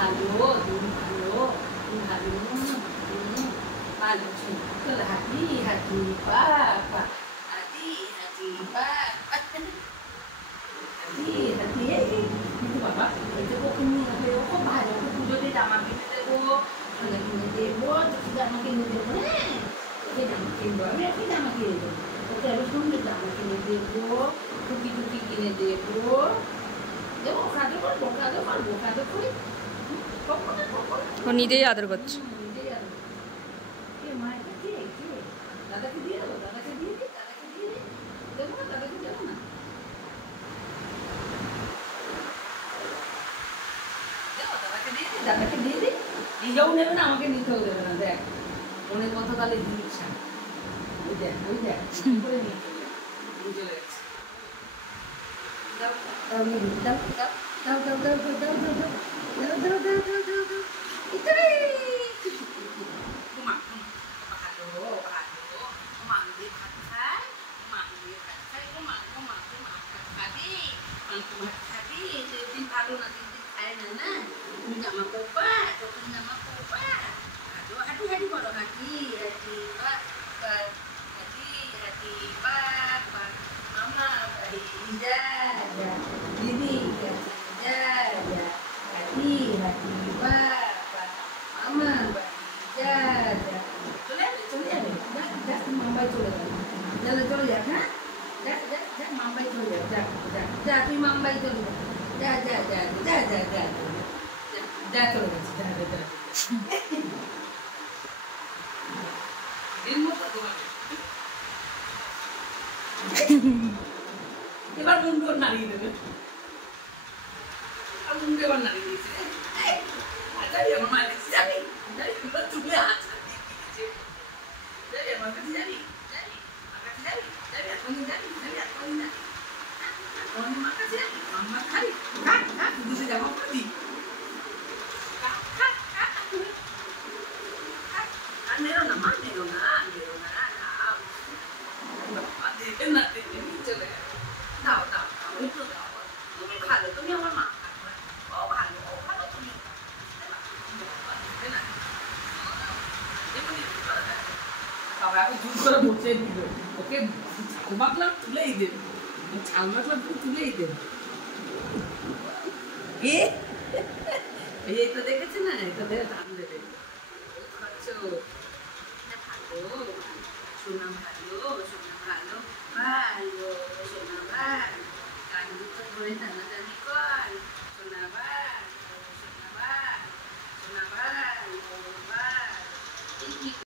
ভালো, তুমি ভালো, তুমি ভালো, ভালো ছোট্ট হাতি, হাতি পা পা, হাতি হাতি পা পা, হাতি হাতি কিন্তু বাবা এই যে ওকে নিয়ে হয়ে খুব ভালো ওকে পুজোতে জামা কিনে দেবো, সোনা কিনে দেবো, তোকে জামা কিনে দেবো, হ্যাঁ ওকে জামা কিনবো, আমি একই জামা কিনে দেবো, ওকে আরো সুন্দর জামা কিনে দেবো, টুকি টুকি কিনে দেবো, দেবো কাঁদো করবো কাঁদো করবো কাঁদো করি ও নিজেই আদর করছে। দাদাকে দিয়ে দেবো, দাদাকে দিয়ে দিই, দাদাকে দিয়ে দিই, দেবো না, দাদাকে দেবো না, দেবো দাদাকে দিয়ে দিই, দাদাকে দিয়ে দিই, নিজেও নেবে না আমাকে নিতেও দেবে না, দেখ মনের কথা তাহলে দিচ্ছা, ওই দেখ করে নিয়ে চলে যাচ্ছে, দাও দাও দাও দাও দাও দাও দাও দাও দাও দাও দাও দাও দাও দাও দাও দাও ইতারে মা ভালো ভালো মা দিয়ে ভাত খায়, মা দিয়ে ভাত খায়, মা ভাত খাবি, ভাত খাবি, যেদিন ভালো না যেদিন খায় না না তুমি জামা পরবা, তখন জামা পরবা, হাঁটো হাঁটি হাঁটি বলো, হাঁটি হাঁটি বা হাঁটি হাঁটি বা মামা বাড়ি যা যা দিদি যা যা হাঁটি হাঁটি বা মামা বাড়ি যা যা চলে যাবে যা মুম্বাই চলে যাবে, চলে যাক, হ্যাঁ যা মুম্বাই চলে যাবে, যা তুই মুম্বাই চলে যা যা যা যা যা যা যা চলে গেছে, যা এবার মুন্ডু নাড়িয়ে দেবে, আর মুন্ডু এবার নাড়িয়ে দিয়েছে, আমার মায়ের কাছে যাবি, চুলে হাত যাবি আমার কাছে যাবি, যাবি আমার কাছে যাবি, যাবি এখনই যাবি, যাবি এখনই যাবি, এখনই মার কাছে যাবি, মাম্মা খাবি, খা দুধে জামা পরবি, আর নেরো না মা, নেরো না দেবে না দেবে চলে গেল, দাও দাও দাও একটু দাও, তুমি ভালো, তুমি আমার মা ও ভালো তুমি দেবে না, বাবা এখন জুত করে বসে দিল, ওকে ঝাল মাখলাম তুলেই দেবে, ঝাল মাখলাম তুলেই দেবে, এই তো দেখেছে না, এটা দেবে ধান দেবে খাচ্ছ ভালো, সোনা ভালো, সোনা ভালো ভালো, সোনা ভালো, গান দুটো ধরে টানাটানি কর, সোনা ভালো, সোনা ভালো, সোনা ভালো